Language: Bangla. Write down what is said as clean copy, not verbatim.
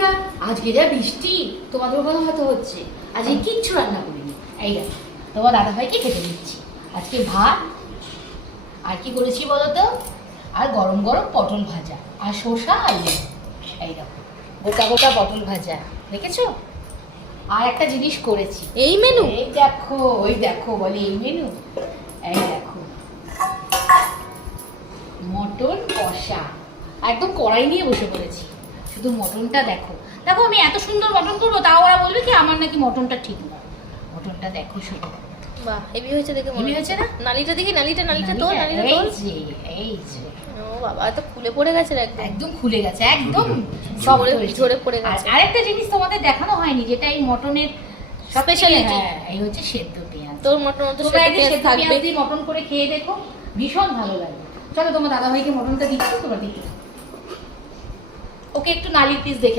বন্ধুরা, আজকে যা বৃষ্টি তোমাদের ওখানে হয়তো হচ্ছে, আজকে কিচ্ছু রান্না করিনি। এই দেখো তোমার দাদা ভাইকে খেতে দিচ্ছি। আজকে ভাত আর কি করেছি বলো তো, আর গরম গরম পটল ভাজা আর শসা আলু। এই দেখো গোটা গোটা পটল ভাজা, দেখেছো? আর একটা জিনিস করেছি। এই মেনু? এই দেখো, ওই দেখো বলে এই মেনু। এই দেখো মটন কষা, একদম কড়াই নিয়ে বসে পড়েছি। শুধু মটনটা দেখো, দেখো আমি এত সুন্দর মটন করবো, তাও ওরা বলবে কি আমার নাকি মটনটা ঠিক না। মটনটা দেখো শুধু, বাহ, হেভি হয়েছে দেখে মনে হেভি হয়েছে না? নালিটা দেখি, নালিটা তোল, নালিটা এই তোল। যে, এই যে ও বাবা, এত খুলে পড়ে গেছে রে একদম। একদম খুলে গেছে, একদম ঝরে পড়ে গেছে। আর আরেকটা জিনিস তোমাদের দেখানো হয়নি, যেটা এই মটনের স্পেশালিটি। হ্যাঁ, এই হচ্ছে সেদ্ধ পেঁয়াজ। তোর মটন তো তোমরা একদিন পেঁয়াজ সেদ্ধ থাকবে। পেঁয়াজ দিয়ে মটন করে খেয়ে দেখো, ভীষণ ভালো লাগে। চলো তোমার দাদা ভাইকে মটনটা দিচ্ছি, তোমরা দিচ্ছি। ওকে একটু নালির পিস দেখে